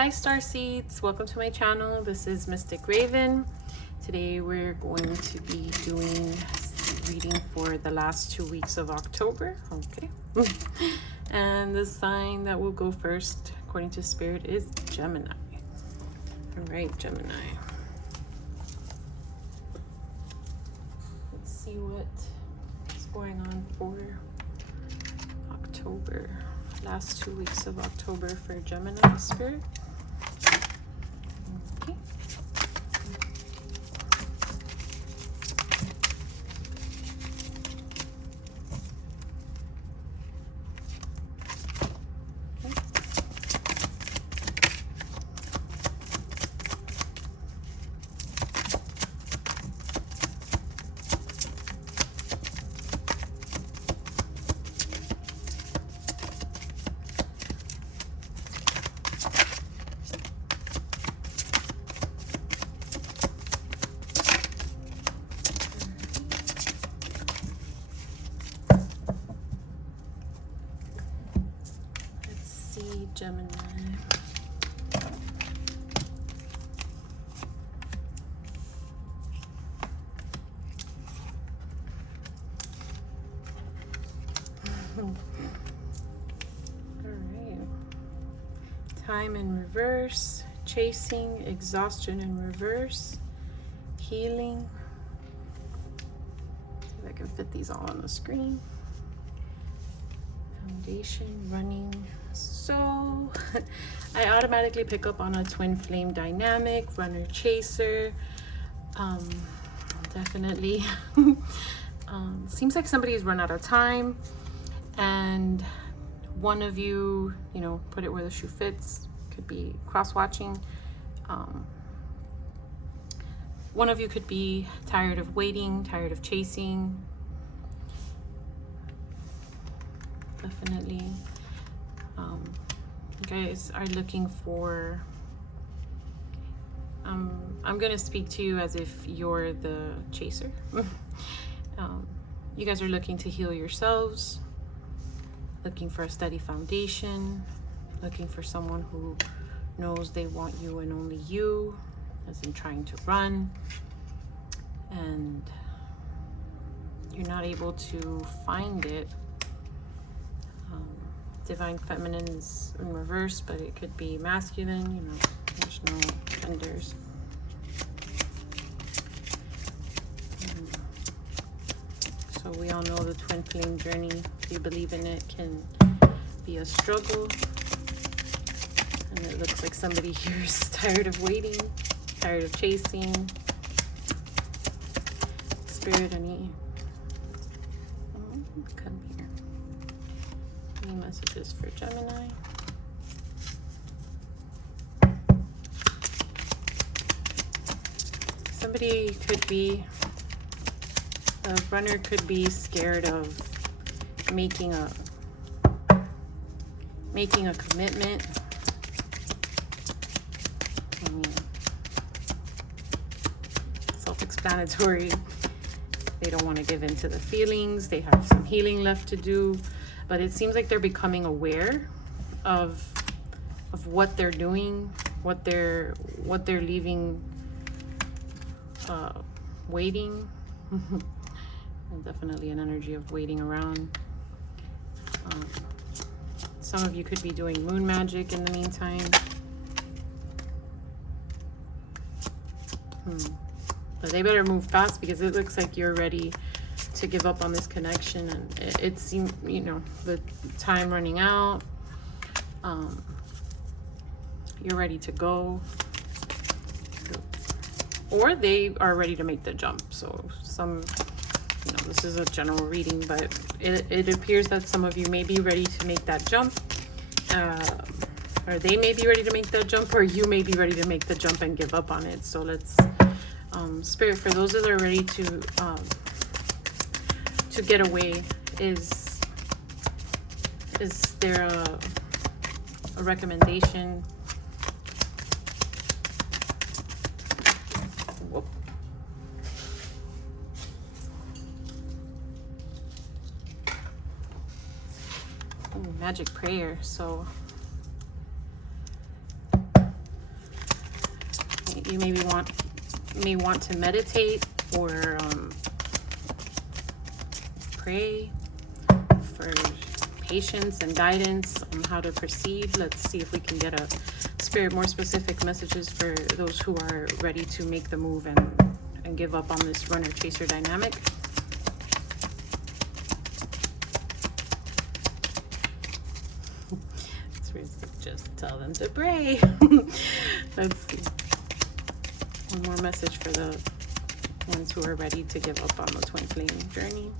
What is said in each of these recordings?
Hi Starseeds, welcome to my channel. This is Mystic Raven. Today we're going to be doing reading for the last 2 weeks of October. Okay. And the sign that will go first according to Spirit is Gemini. All right, Gemini. Let's see what's going on for October. Last 2 weeks of October for Gemini Spirit. Okay. Gemini. All right. Time in reverse, chasing, exhaustion in reverse, healing. See if I can fit these all on the screen. Foundation, running. So I automatically pick up on a twin flame dynamic, runner chaser. Definitely seems like somebody's run out of time, and one of you, put it where the shoe fits. Could be cross watching. One of you could be tired of waiting, tired of chasing. Definitely. You guys are looking for, I'm going to speak to you as if you're the chaser. You guys are looking to heal yourselves, looking for a steady foundation, looking for someone who knows they want you and only you, as in trying to run, and you're not able to find it. Divine feminine is in reverse, but it could be masculine, there's no genders. So we all know the twin flame journey, if you believe in it, can be a struggle. And it looks like somebody here is tired of waiting, tired of chasing. Spirit, any come here. Any messages for Gemini? Somebody could be, a runner could be scared of making a commitment. I mean, self-explanatory. They don't want to give in to the feelings. They have some healing left to do. But it seems like they're becoming aware of what they're doing, what they're leaving waiting. And definitely an energy of waiting around. Some of you could be doing moon magic in the meantime. But they better move fast, because it looks like you're ready to give up on this connection, and it seems, the time running out. You're ready to go, or they are ready to make the jump. So this is a general reading, but it appears that some of you may be ready to make that jump, or they may be ready to make that jump, or you may be ready to make the jump and give up on it. So let's Spirit, for those that are ready to get away, is there a recommendation? Whoop. Ooh, magic prayer. So You may want to meditate or pray for patience and guidance on how to proceed. Let's see if we can get a spirit more specific messages for those who are ready to make the move and give up on this runner chaser dynamic. Just tell them to pray. Let's see. One more message for the ones who are ready to give up on the twin flame journey.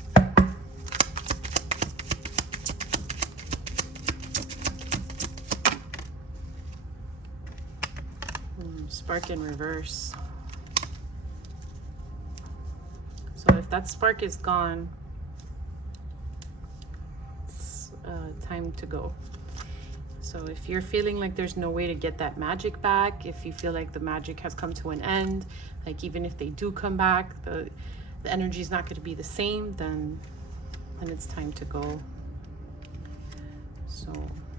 Spark in reverse. So if that spark is gone, it's time to go. So if you're feeling like there's no way to get that magic back, if you feel like the magic has come to an end, like even if they do come back, the energy is not going to be the same, then it's time to go. So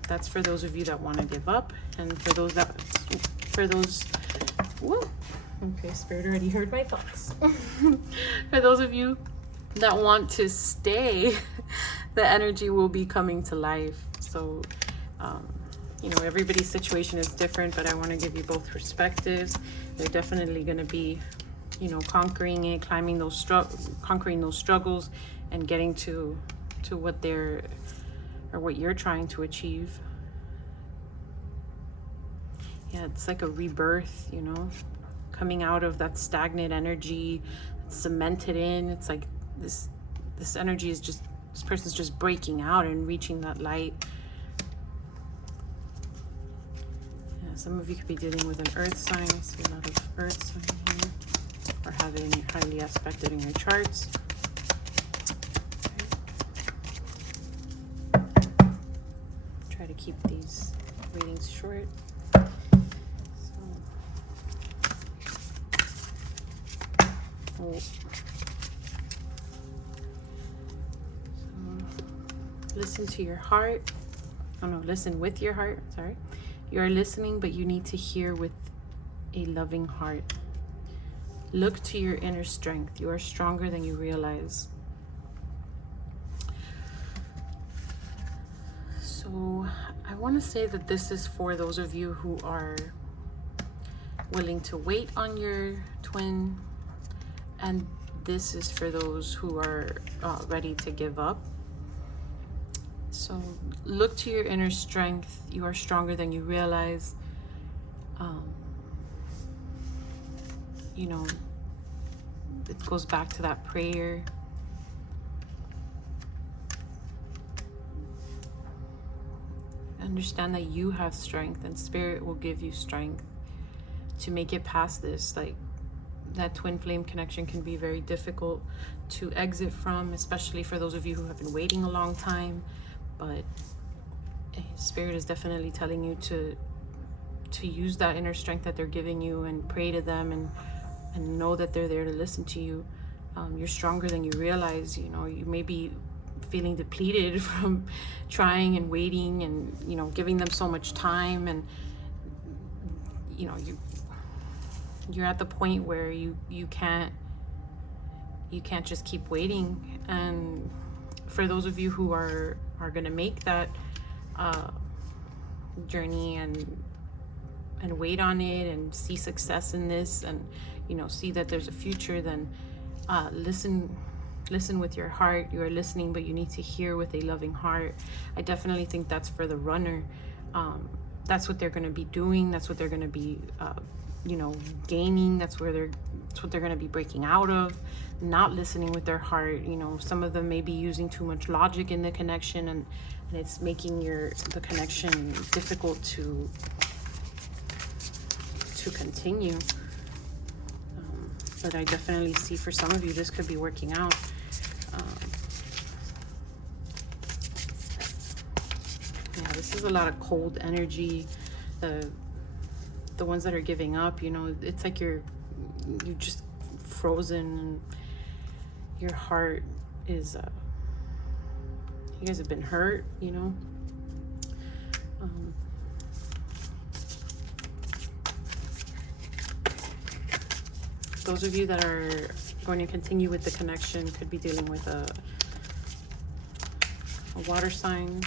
that's for those of you that want to give up, and for those whoa, okay, Spirit already heard my thoughts. For those of you that want to stay, the energy will be coming to life. So you know, everybody's situation is different, but I want to give you both perspectives. They're definitely going to be, you know, conquering it, conquering those struggles, and getting to what what you're trying to achieve. Yeah, it's like a rebirth, you know, coming out of that stagnant energy, cemented in. It's like this energy is just, this person's just breaking out and reaching that light. Some of you could be dealing with an earth sign. I see a lot of earth sign here, or having highly aspected in your charts. Okay. Try to keep these readings short. Listen to your heart. Oh no, listen with your heart. Sorry. You are listening, but you need to hear with a loving heart. Look to your inner strength. You are stronger than you realize. So I want to say that this is for those of you who are willing to wait on your twin, and this is for those who are ready to give up. So look to your inner strength. You are stronger than you realize. You know, it goes back to that prayer. Understand that you have strength, and Spirit will give you strength to make it past this. Like, that twin flame connection can be very difficult to exit from, especially for those of you who have been waiting a long time. But Spirit is definitely telling you to use that inner strength that they're giving you, and pray to them, and know that they're there to listen to you. You're stronger than you realize. You know, you may be feeling depleted from trying and waiting, and, you know, giving them so much time, and, you know, you're at the point where you can't just keep waiting. And for those of you who are going to make that journey and wait on it, and see success in this, and, you know, see that there's a future, then listen with your heart. You are listening, but you need to hear with a loving heart. I definitely think that's for the runner. That's what they're going to be doing. That's what they're going to be you know, gaining. That's what they're going to be breaking out of, not listening with their heart. You know, some of them may be using too much logic in the connection, and it's making the connection difficult to continue. But I definitely see for some of you this could be working out. Yeah, this is a lot of cold energy. The ones that are giving up, you know, it's like you're just frozen, and your heart is you guys have been hurt, you know. those of you that are going to continue with the connection, could be dealing with a water sign,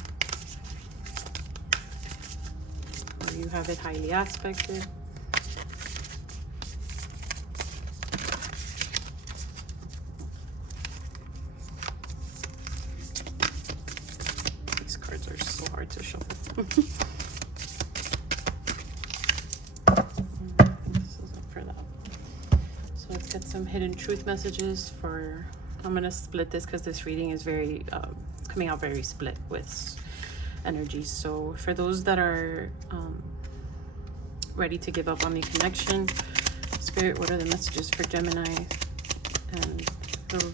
or you have it highly aspected. These cards are so hard to shuffle. Let's get some hidden truth messages for, I'm going to split this because this reading is very, coming out very split with energies. So for those that are ready to give up on the connection, Spirit, what are the messages for Gemini and the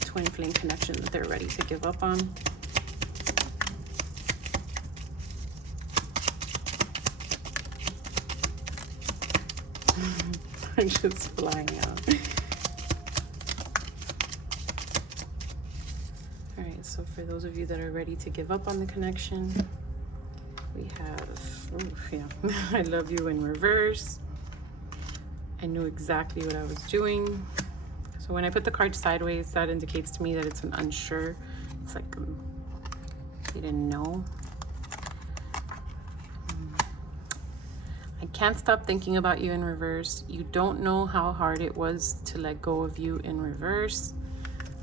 twin flame connection that they're ready to give up on? Just flying out. All right, so for those of you that are ready to give up on the connection, we have, oh yeah, I love you in reverse. I knew exactly what I was doing. So when I put the card sideways, that indicates to me that it's an unsure. It's like you didn't know. I can't stop thinking about you in reverse. You don't know how hard it was to let go of you in reverse.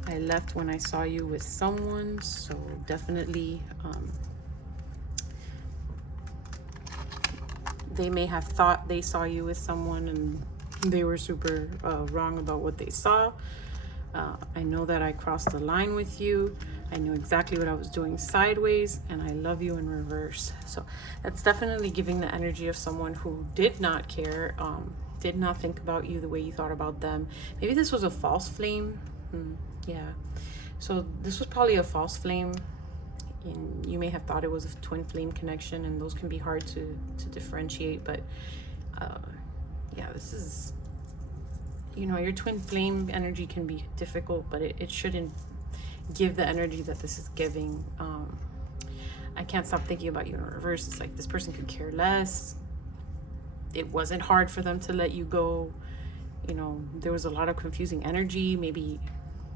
I left when I saw you with someone, so definitely they may have thought they saw you with someone and they were super wrong about what they saw. I know that I crossed the line with you. I knew exactly what I was doing sideways, and I love you in reverse. So that's definitely giving the energy of someone who did not care, did not think about you the way you thought about them. Maybe this was a false flame. Yeah. So this was probably a false flame. And you may have thought it was a twin flame connection, and those can be hard to differentiate. But yeah, this is, you know, your twin flame energy can be difficult, but it shouldn't give the energy that this is giving. I can't stop thinking about you in reverse. It's like this person could care less. It wasn't hard for them to let you go. You know, there was a lot of confusing energy. Maybe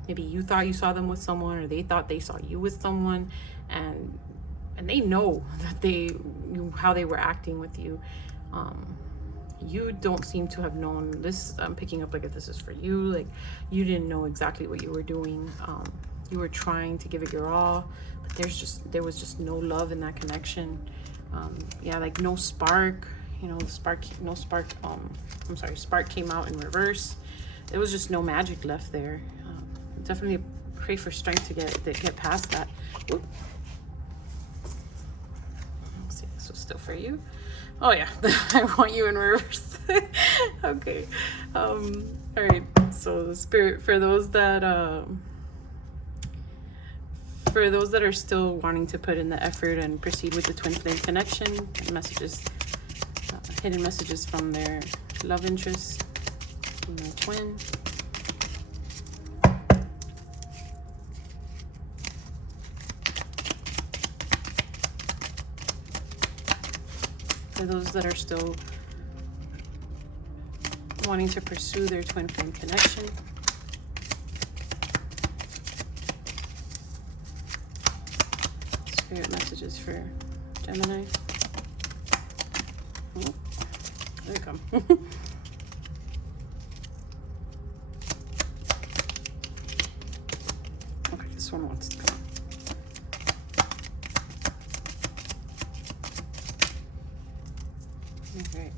you thought you saw them with someone, or they thought they saw you with someone, and they know that how they were acting with you. You don't seem to have known this. I'm picking up like if this is for you, like you didn't know exactly what you were doing. You were trying to give it your all, but there was just no love in that connection. Yeah, like no spark, you know, spark came out in reverse. There was just no magic left there. Definitely pray for strength to get past that. Oop. Let's see, this was still for you. Oh yeah, I want you in reverse. Okay. All right, so the Spirit, for those that are still wanting to put in the effort and proceed with the twin flame connection, messages, hidden messages from their love interest, from their twin. For those that are still wanting to pursue their twin flame connection. Spirit messages for Gemini. Oh, there they come. Okay, this one wants to come. Okay.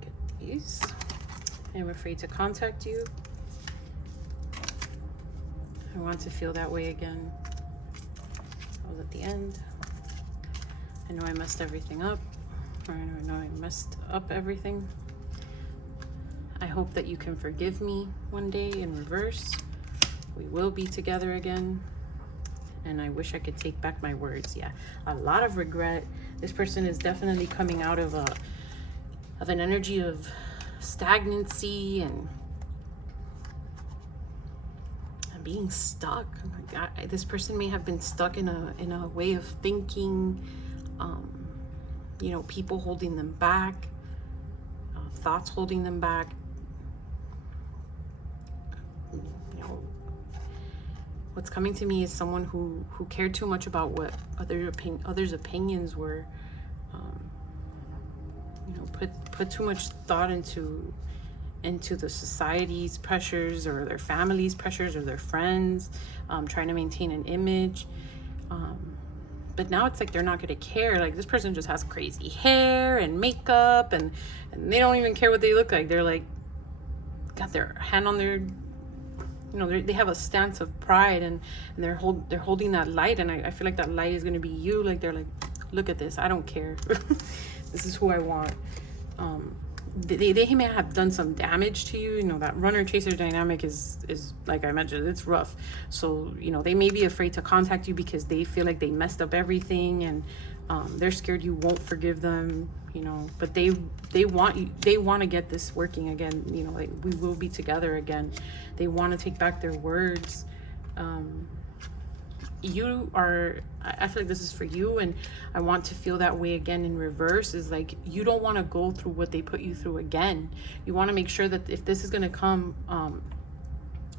Get these. I'm afraid to contact you. I want to feel that way again. I was at the end. I know I messed everything up. Or I know I messed up everything. I hope that you can forgive me one day in reverse. We will be together again. And I wish I could take back my words. Yeah, a lot of regret. This person is definitely coming out of an energy of stagnancy and being stuck. Oh my God, this person may have been stuck in a way of thinking. you know, people holding them back, thoughts holding them back. You know, what's coming to me is someone who cared too much about what others' opinions were. You know, put too much thought into the society's pressures, or their family's pressures, or their friends, trying to maintain an image. But now it's like they're not going to care. Like, this person just has crazy hair and makeup, and they don't even care what they look like. They're like, got their hand on their, you know, they have a stance of pride, and they're holding that light. And I feel like that light is going to be you. Like, they're like, look at this, I don't care. This is who I want. They may have done some damage to you. You know, that runner chaser dynamic is like I mentioned, it's rough. So, you know, they may be afraid to contact you because they feel like they messed up everything, and they're scared you won't forgive them, you know. But they want to get this working again. You know, like, we will be together again. They want to take back their words. I feel like this is for you, and I want to feel that way again in reverse. Is like, you don't want to go through what they put you through again. You want to make sure that if this is going to come,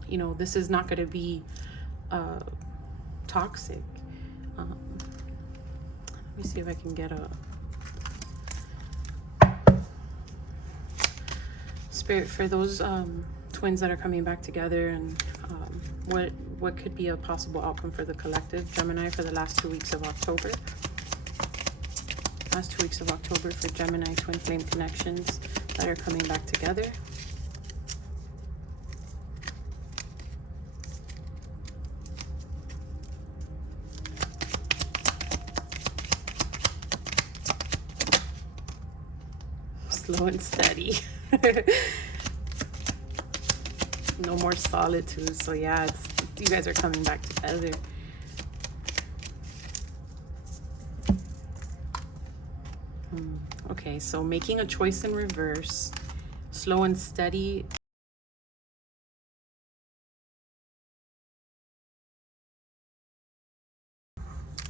you know, this is not going to be toxic. Let me see if I can get a spirit for those twins that are coming back together, and what could be a possible outcome for the collective Gemini for the last 2 weeks of October. Last 2 weeks of October for Gemini twin flame connections that are coming back together. Slow and steady. No more solitude. So yeah, you guys are coming back together. Okay, so making a choice in reverse, slow and steady.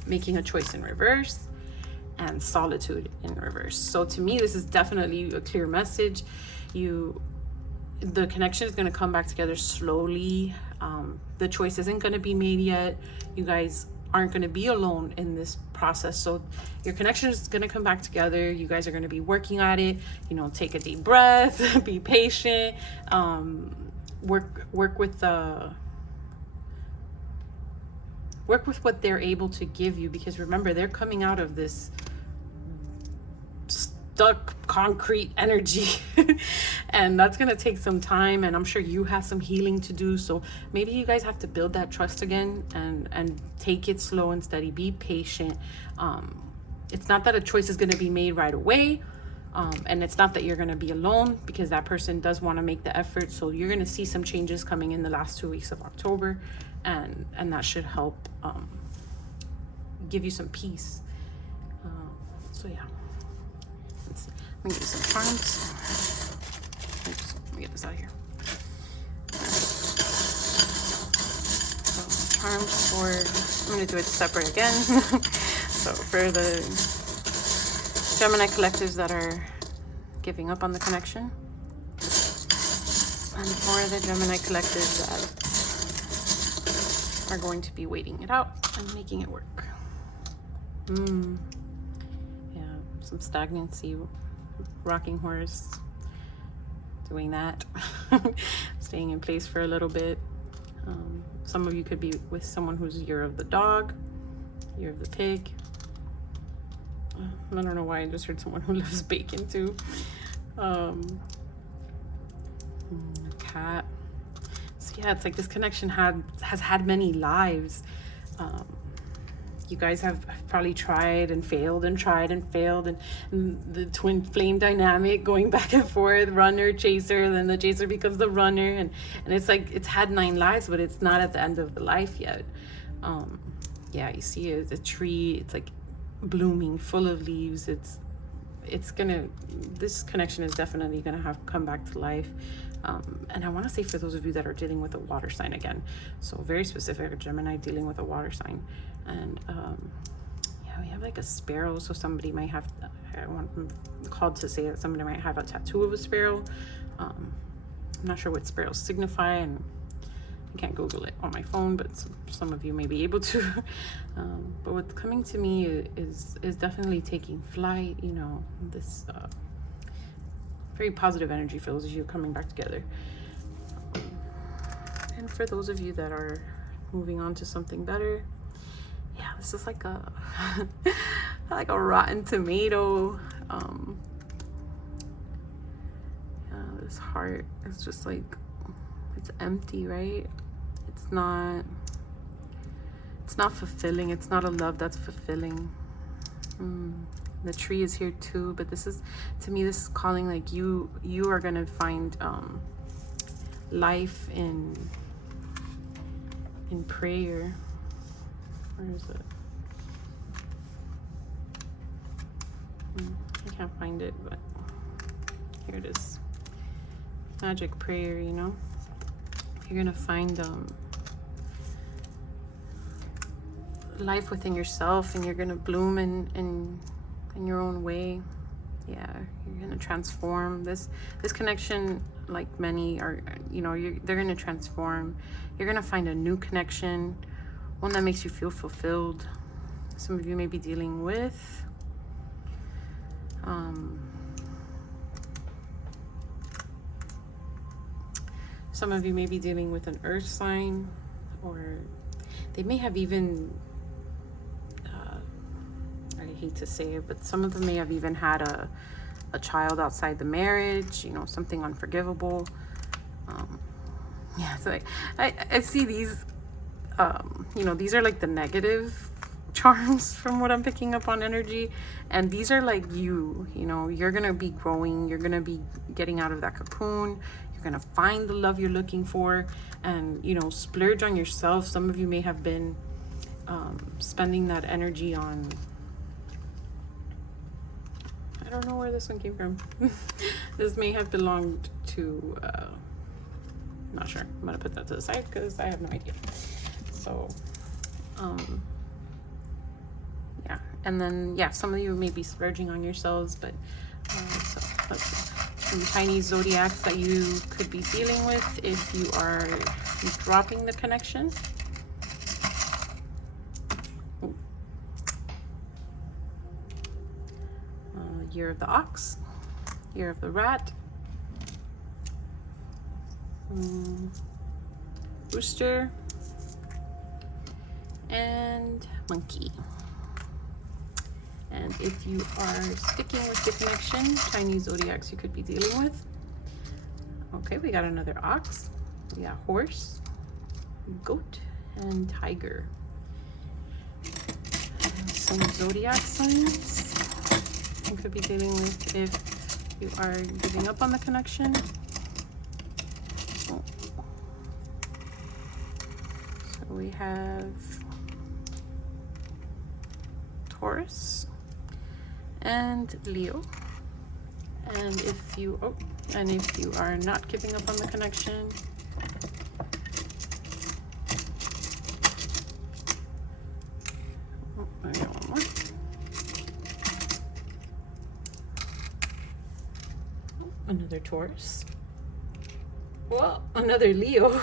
Making a choice in reverse, and solitude in reverse. So to me, this is definitely a clear message. The connection is going to come back together slowly. The choice isn't going to be made yet. You guys aren't going to be alone in this process. So your connection is going to come back together. You guys are going to be working at it. You know, take a deep breath, be patient, work with what they're able to give you, because remember, they're coming out of this stuck concrete energy and that's going to take some time, and I'm sure you have some healing to do. So maybe you guys have to build that trust again, and take it slow and steady. Be patient. It's not that a choice is going to be made right away, and it's not that you're going to be alone, because that person does want to make the effort. So you're going to see some changes coming in the last 2 weeks of October, and that should help give you some peace. So yeah, let me get some charms. Let me get this out of here. So charms for, I'm going to do it separate again. So for the Gemini collectives that are giving up on the connection, and for the Gemini collectives that are going to be waiting it out and making it work. Yeah, some stagnancy, rocking horse, doing that, staying in place for a little bit. Some of you could be with someone who's year of the dog, year of the pig. I don't know why I just heard someone who loves bacon too. Cat. So yeah, it's like this connection has had many lives. You guys have probably tried and failed and tried and failed, and the twin flame dynamic going back and forth, runner, chaser, then the chaser becomes the runner, and it's like it's had 9 lives, but it's not at the end of the life yet. Yeah, you see it's a tree, it's like blooming, full of leaves. This connection is definitely gonna have come back to life. And I want to say for those of you that are dealing with a water sign again, so very specific, a Gemini dealing with a water sign, and yeah, we have like a sparrow, so somebody might I'm called to say that somebody might have a tattoo of a sparrow. I'm not sure what sparrows signify, and I can't Google it on my phone, but some of you may be able to. But what's coming to me is definitely taking flight. You know, this very positive energy feels you coming back together. And for those of you that are moving on to something better, yeah, this is like a like a rotten tomato. This heart is just like, it's empty, right? It's not fulfilling. It's not a love that's fulfilling. The tree is here too, but this is, to me, this is calling like you are gonna find life in prayer. Where is it? I can't find it, but here it is. Magic prayer, you know? You're gonna find life within yourself, and you're gonna bloom in your own way. Yeah, you're gonna transform. This connection, like many are, you know, they're gonna transform. You're gonna find a new connection, one that makes you feel fulfilled. Some of you may be dealing with some of you may be dealing with an earth sign, or they may have even, I hate to say it, but some of them may have even had a child outside the marriage, you know, something unforgivable. Yeah, so I see these, you know, these are like the negative charms from what I'm picking up on energy, and these are like you know, you're gonna be growing, you're gonna be getting out of that cocoon, you're gonna find the love you're looking for, and, you know, splurge on yourself. Some of you may have been spending that energy on, I don't know where this one came from. This may have belonged to, not sure. I'm gonna put that to the side because I have no idea. So, yeah. And then, yeah, some of you may be splurging on yourselves, but so that's some tiny zodiacs that you could be dealing with if you are dropping the connection. Year of the ox, year of the rat, rooster, and monkey. And if you are sticking with the connection, Chinese zodiacs you could be dealing with. Okay, we got another ox, we got horse, goat, and tiger. Some zodiac signs you could be dealing with if you are giving up on the connection. So we have Taurus and Leo. And if you are not giving up on the connection, I got one more. Another Taurus. Well, another Leo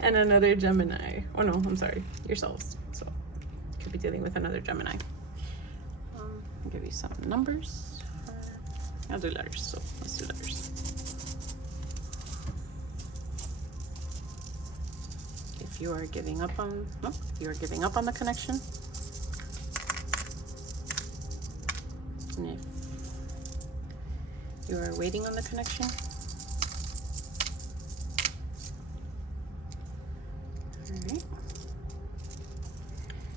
and another Gemini. Oh no, I'm sorry, yourselves. So you could be dealing with another Gemini. I'll give you some numbers. I'll do letters, so let's do letters. If you are giving up on, no, you are giving up on the connection. And if you are waiting on the connection. All right.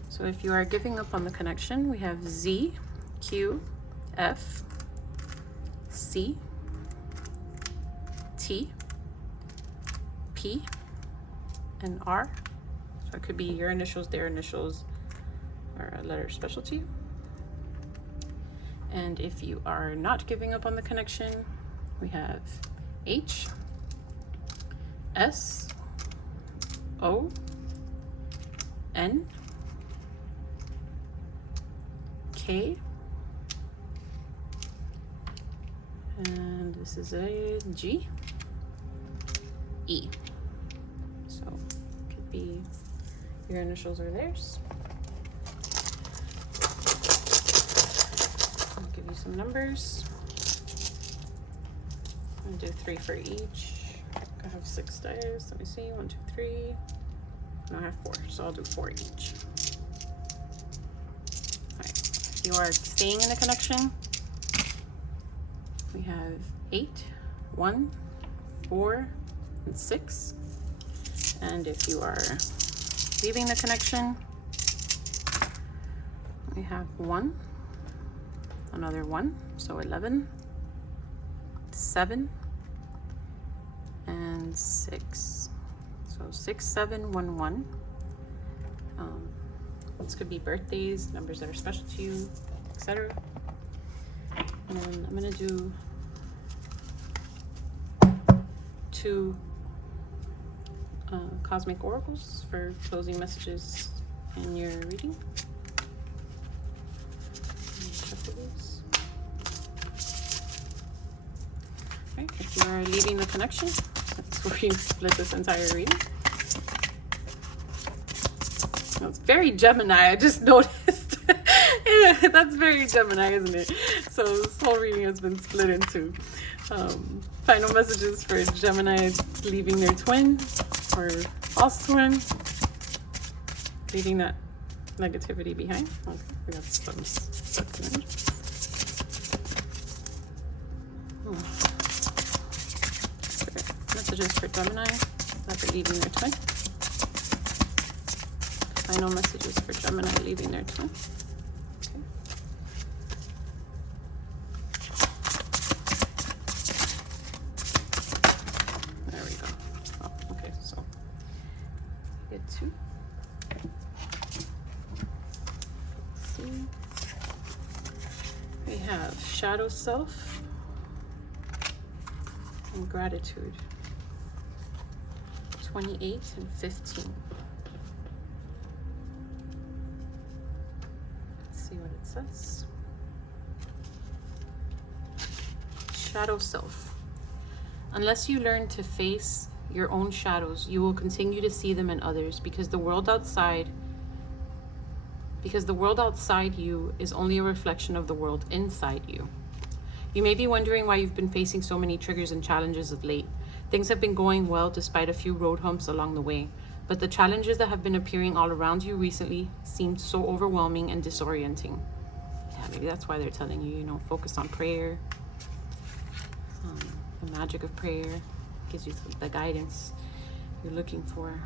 So if you are giving up on the connection, we have Z, Q, F, C, T, P, and R. So it could be your initials, their initials, or a letter special to you. And if you are not giving up on the connection, we have H, S, O, N, K, And this is a G, E. So it could be your initials or theirs. I'll give you some numbers. I'll do 3 for each. I have 6 dice. Let me see. 1, 2, 3. No, I have 4, so I'll do 4 each. Alright. You are staying in the connection. We have 8, 1, 4, and 6. And if you are leaving the connection, we have 1, another 1, so 11, 7, and 6. So 6, 7, 1, 1. This could be birthdays, numbers that are special to you, etc. And then I'm going to do 2 cosmic oracles for closing messages in your reading. Shuffle these. Okay, if you are leaving the connection, that's where you split this entire reading. It's very Gemini, I just noticed. Yeah, that's very Gemini, isn't it? So this whole reading has been split into final messages for Gemini leaving their twin or false twin, leaving that negativity behind. Okay, we got some messages for Gemini that are leaving their twin. Final messages for Gemini leaving their twin. Okay. There we go. Oh, okay, so get 2. Let's see. We have shadow self and gratitude. 28 and 15. See what it says. Shadow self. Unless you learn to face your own shadows, you will continue to see them in others because the world outside you is only a reflection of the world inside you. You may be wondering why you've been facing so many triggers and challenges of late. Things have been going well despite a few road humps along the way. But the challenges that have been appearing all around you recently seemed so overwhelming and disorienting. Yeah, maybe that's why they're telling you, focus on prayer. The magic of prayer gives you the guidance you're looking for.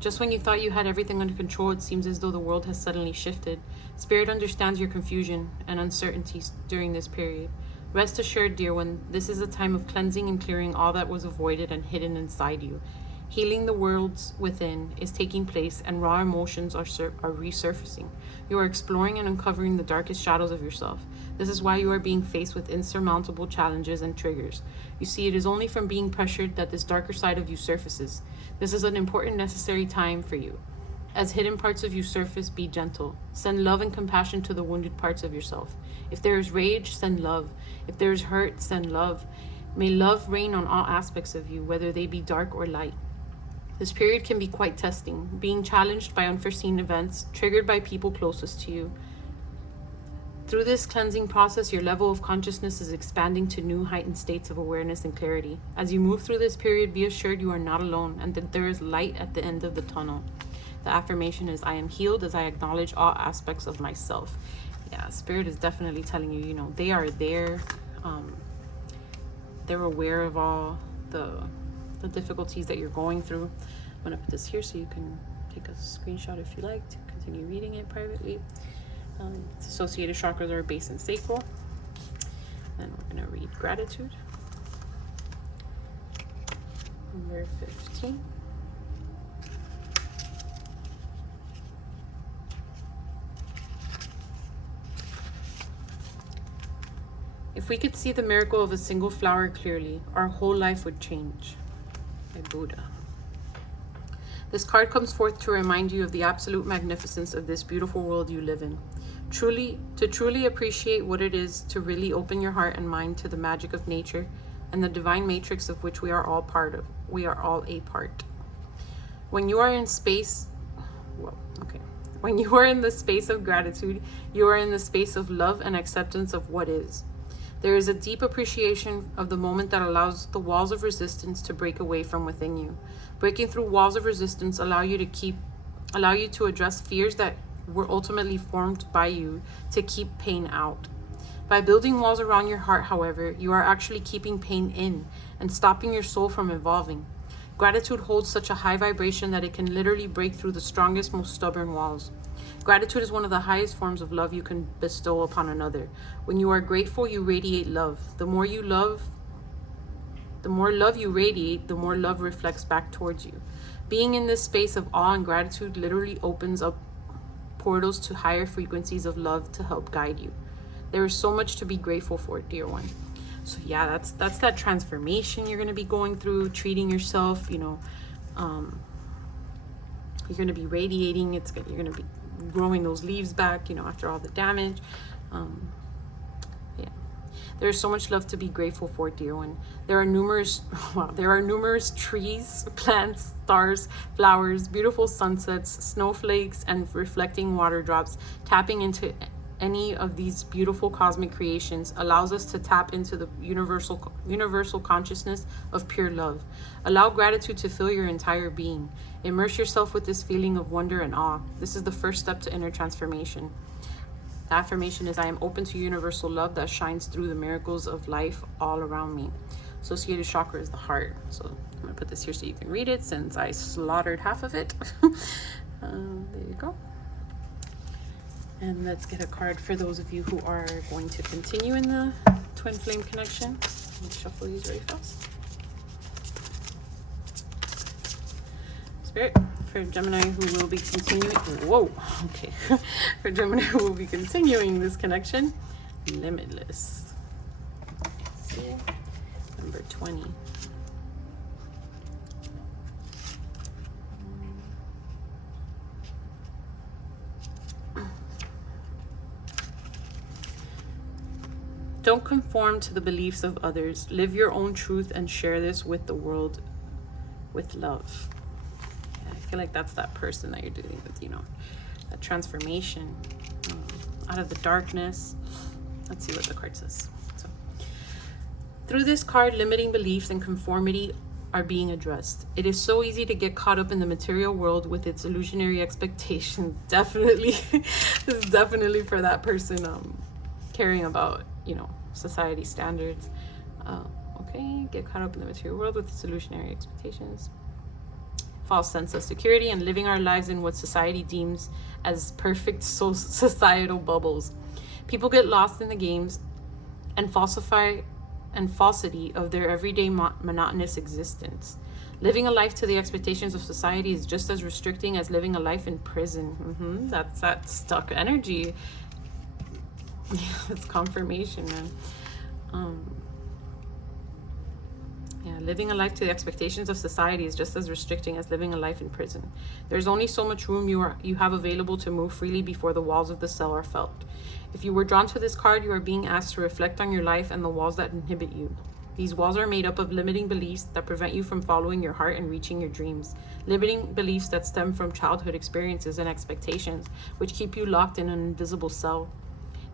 Just when you thought you had everything under control, it seems as though the world has suddenly shifted. Spirit understands your confusion and uncertainties during this period. Rest assured, dear one, this is a time of cleansing and clearing all that was avoided and hidden inside you. Healing the worlds within is taking place and raw emotions are resurfacing. You are exploring and uncovering the darkest shadows of yourself. This is why you are being faced with insurmountable challenges and triggers. You see, it is only from being pressured that this darker side of you surfaces. This is an important, necessary time for you. As hidden parts of you surface, be gentle. Send love and compassion to the wounded parts of yourself. If there is rage, send love. If there is hurt, send love. May love reign on all aspects of you, whether they be dark or light. This period can be quite testing, being challenged by unforeseen events, triggered by people closest to you. Through this cleansing process, your level of consciousness is expanding to new heightened states of awareness and clarity. As you move through this period, be assured you are not alone and that there is light at the end of the tunnel. The affirmation is, I am healed as I acknowledge all aspects of myself. Yeah, Spirit is definitely telling you, they are there. They're aware of all the difficulties that you're going through. I'm going to put this here so you can take a screenshot if you like to continue reading it privately. Its associated chakras are base and sacral. Then we're going to read gratitude. Number 15. If we could see the miracle of a single flower clearly, our whole life would change. By Buddha. This card comes forth to remind you of the absolute magnificence of this beautiful world you live in. To truly appreciate what it is to really open your heart and mind to the magic of nature and the divine matrix of which we are all part of. We are all a part. When you are in space, when you are in the space of gratitude, you are in the space of love and acceptance of what is. There is a deep appreciation of the moment that allows the walls of resistance to break away from within you. Breaking through walls of resistance allow you to address fears that were ultimately formed by you to keep pain out. By building walls around your heart, however, you are actually keeping pain in and stopping your soul from evolving. Gratitude holds such a high vibration that it can literally break through the strongest, most stubborn walls. Gratitude is one of the highest forms of love you can bestow upon another. When you are grateful, you radiate love. The more love you radiate, the more love reflects back towards you. Being in this space of awe and gratitude literally opens up portals to higher frequencies of love to help guide you. There is so much to be grateful for, dear one. So yeah, that's that transformation you're going to be going through, treating yourself, you're going to be radiating, you're going to be growing those leaves back, after all the damage. There's so much love to be grateful for, dear one. There are numerous trees, plants, stars, flowers, beautiful sunsets, snowflakes, and reflecting water drops. Tapping into any of these beautiful cosmic creations allows us to tap into the universal consciousness of pure love. Allow gratitude to fill your entire being. Immerse yourself with this feeling of wonder and awe. This is the first step to inner transformation. The affirmation is, I am open to universal love that shines through the miracles of life all around me. Associated chakra is the heart. So I'm going to put this here so you can read it, since I slaughtered half of it. There you go. And let's get a card for those of you who are going to continue in the twin flame connection. Let me shuffle these very fast. Spirit, for Gemini who will be continuing, for Gemini who will be continuing this connection, limitless. Let's see, number 20. Don't conform to the beliefs of others. Live your own truth and share this with the world with love. I feel like that's that person that you're dealing with, that transformation out of the darkness. Let's see what the card says. So, through this card, limiting beliefs and conformity are being addressed. It is so easy to get caught up in the material world with its illusionary expectations. Definitely, this is definitely for that person caring about, society standards. Get caught up in the material world with its illusionary expectations. False sense of security and living our lives in what society deems as perfect societal bubbles. People get lost in the games and falsity of their everyday monotonous existence. Living a life to the expectations of society is just as restricting as living a life in prison. That's that stuck energy. It's confirmation, man. Living a life to the expectations of society is just as restricting as living a life in prison. There's only so much room you have available to move freely before the walls of the cell are felt. If you were drawn to this card, you are being asked to reflect on your life and the walls that inhibit you. These walls are made up of limiting beliefs that prevent you from following your heart and reaching your dreams. Limiting beliefs that stem from childhood experiences and expectations, which keep you locked in an invisible cell.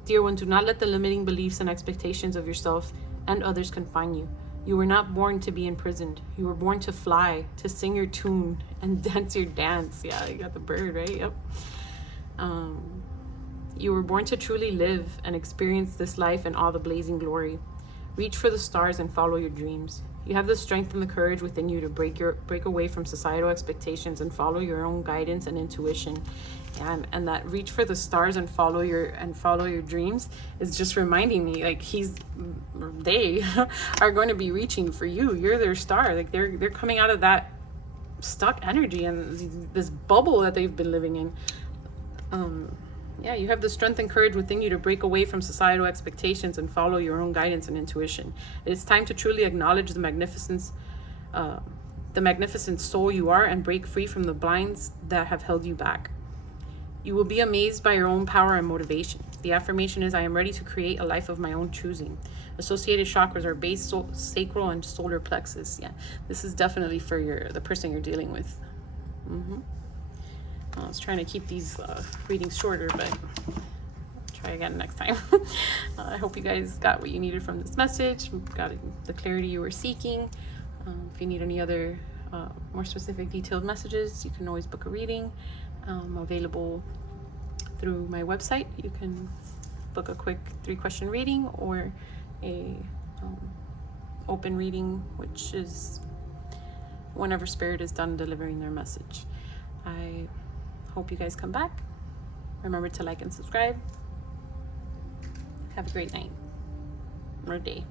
Dear one, do not let the limiting beliefs and expectations of yourself and others confine you. You were not born to be imprisoned. You were born to fly, to sing your tune, and dance your dance. Yeah, you got the bird, right? Yep. You were born to truly live and experience this life in all the blazing glory. Reach for the stars and follow your dreams. You have the strength and the courage within you to break away from societal expectations and follow your own guidance and intuition. And that reach for the stars and follow your dreams is just reminding me, like, they are going to be reaching for you. You're their star. Like they're coming out of that stuck energy and this bubble that they've been living in. You have the strength and courage within you to break away from societal expectations and follow your own guidance and intuition. It is time to truly acknowledge the magnificence the magnificent soul you are and break free from the blinds that have held you back. You will be amazed by your own power and motivation. The affirmation is, I am ready to create a life of my own choosing. Associated chakras are base, sacral, and solar plexus. Yeah, this is definitely for the person you're dealing with. I was trying to keep these readings shorter, but try again next time. I hope you guys got what you needed from this message, got the clarity you were seeking. If you need any other more specific detailed messages, you can always book a reading. Available through my website. You can book a quick 3-question reading or a open reading, which is whenever Spirit is done delivering their message. I hope you guys come back. Remember to like and subscribe. Have a great night or day.